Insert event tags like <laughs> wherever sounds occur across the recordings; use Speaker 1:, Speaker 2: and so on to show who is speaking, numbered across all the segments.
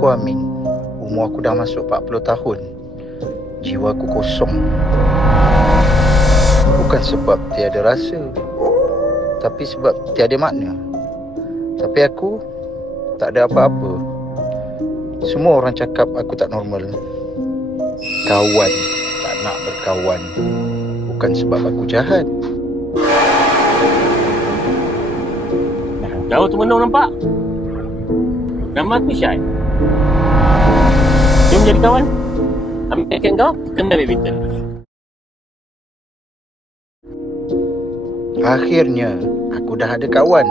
Speaker 1: aku Amin. Umur aku dah masuk 40 tahun. Jiwa aku kosong. Bukan sebab tiada rasa. Tapi sebab tiada makna. Tapi aku tak ada apa-apa. Semua orang cakap aku tak normal. Kawan tak nak berkawan. Bukan sebab aku jahat.
Speaker 2: Jauh tu menung nampak? Nama aku Syai. Jom jadi kawan. Ambil kat kau, kena badminton.
Speaker 1: Akhirnya aku dah ada kawan.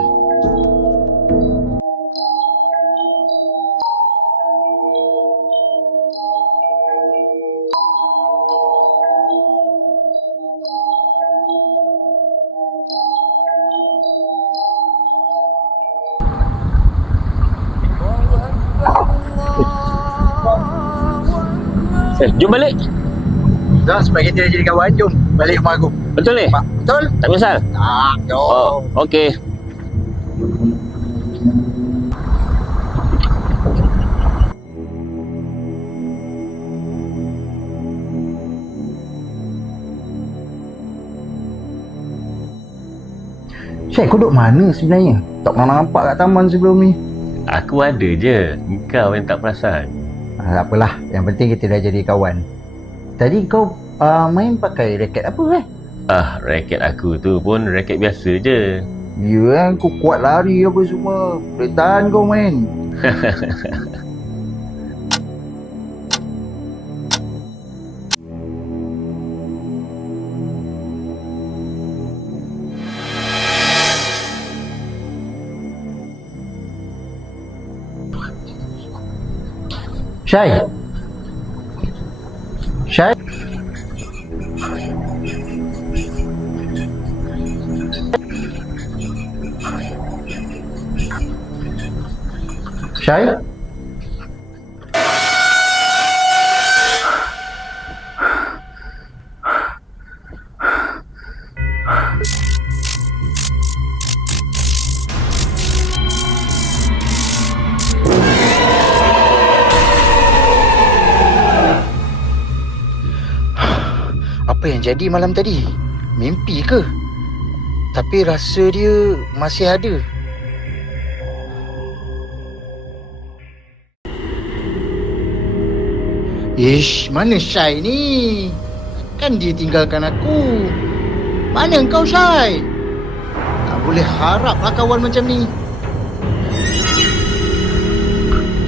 Speaker 2: Eh, jom balik.
Speaker 1: Dah supaya kita jadi kawan, jom balik rumah aku.
Speaker 2: Betul ni?
Speaker 1: Pak, betul?
Speaker 2: Tak misal?
Speaker 1: Tak, jom.
Speaker 2: Oh, okey.
Speaker 1: Syed, kau duduk mana sebenarnya? Tak pernah nampak kat taman sebelum ni.
Speaker 2: Aku ada je. Kau yang tak perasan.
Speaker 1: Ah, tak apalah, yang penting kita dah jadi kawan. Tadi kau uh, main pakai raket apa eh?
Speaker 2: Ah, raket aku tu pun raket biasa je.
Speaker 1: Ya kau kuat lari apa semua. Boleh tahan kau main. <laughs> Syai. Syai. Syai. Apa yang jadi malam tadi? Mimpi ke? Tapi rasa dia masih ada. Ish, mana Syai ni? Kan dia tinggalkan aku. Mana kau Syai? Tak boleh haraplah kawan macam ni.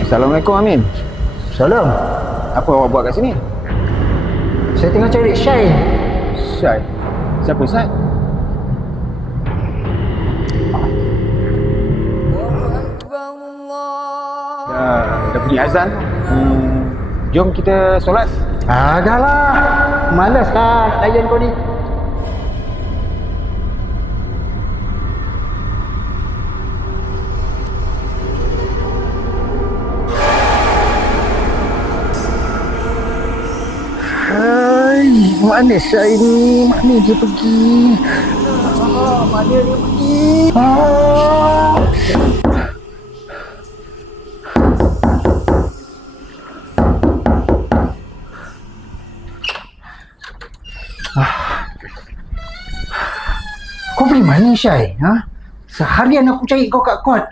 Speaker 3: Assalamualaikum Amin.
Speaker 1: Salam.
Speaker 3: Apa awak buat kat sini?
Speaker 1: Saya tengah cari Syai.
Speaker 3: Syai. Siapa Syai? Dah, dah bunyi azan. Hmm, jom kita solat.
Speaker 1: Ah, dah lah. Malas lah layan kau ni. Mana Syai ni? Mana dia pergi? Ah, mana dia pergi? Ah. Kau pergi mana Syai? Ha? Seharian aku cari kau kat kod.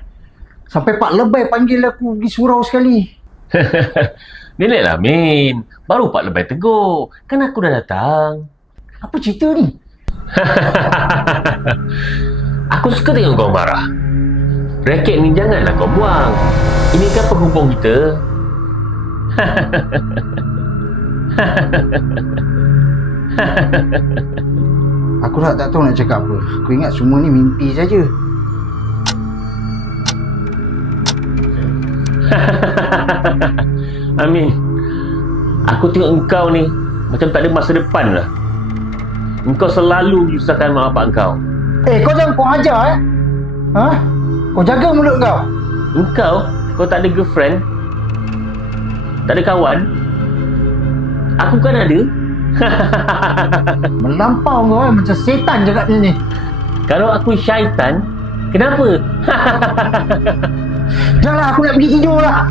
Speaker 1: Sampai Pak Lebay panggil aku pergi surau sekali. <laughs>
Speaker 2: Relax lah, Min. Baru Pak Lebay tegur. Kan aku dah datang.
Speaker 1: Apa cerita ni? <laughs>
Speaker 2: Aku suka tengok kau marah. Raket ni janganlah kau buang. Ini kan penghubung kita.
Speaker 1: Aku tak tahu nak cakap apa. Aku ingat semua ni mimpi saja. <laughs>
Speaker 2: Amin. Aku tengok engkau ni macam tak ada masa depan lah. Engkau selalu menyusahkan mak bapak engkau.
Speaker 1: Eh, kau jangan kau ajar eh. Ha? Kau jaga mulut kau.
Speaker 2: Engkau, kau tak ada girlfriend? Tak ada kawan? Aku kan ada. <laughs>
Speaker 1: Melampau kau eh. Macam setan cakap ni ni.
Speaker 2: Kalau aku syaitan, kenapa? <laughs>
Speaker 3: Dah lah, aku nak pergi tidur lah.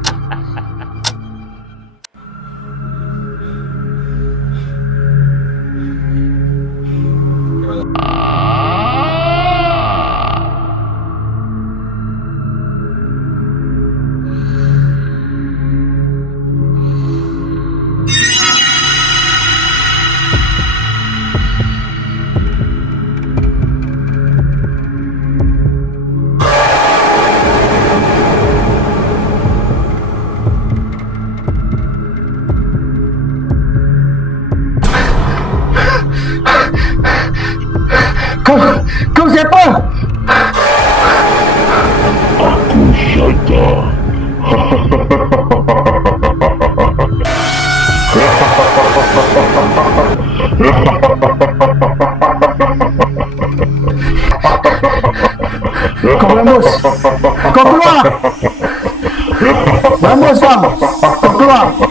Speaker 3: Kau, kau siapa? Kau berambus. Kau keluar. Berambus kau. Kau keluar.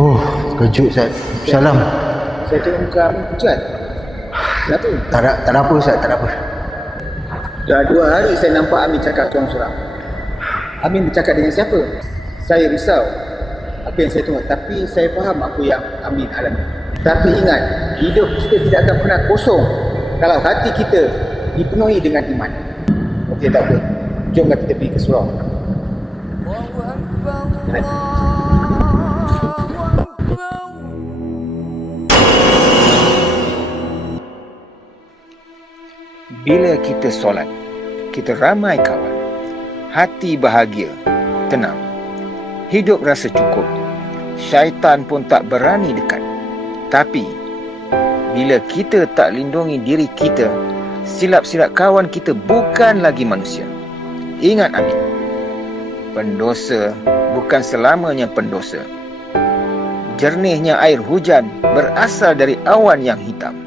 Speaker 1: Oh, kejut Ustaz. Salam.
Speaker 3: Saya tengok muka Amin pucat. Kenapa?
Speaker 1: Tak ada, tak ada apa Ustaz, tak ada apa.
Speaker 3: Dah dua hari saya nampak Amin cakap seorang-seorang. Amin bercakap dengan siapa? Saya risau apa yang saya tengok. Tapi saya faham apa yang Amin alami. Tapi ingat, hidup kita tidak akan pernah kosong kalau hati kita dipenuhi dengan iman. Okey, tak apa. Jom kita pergi ke surau. Bila kita solat, kita ramai kawan. Hati bahagia, tenang. Hidup rasa cukup. Syaitan pun tak berani dekat. Tapi, bila kita tak lindungi diri kita, silap-silap kawan kita bukan lagi manusia. Ingat Amin, pendosa bukan selamanya pendosa. Jernihnya air hujan berasal dari awan yang hitam.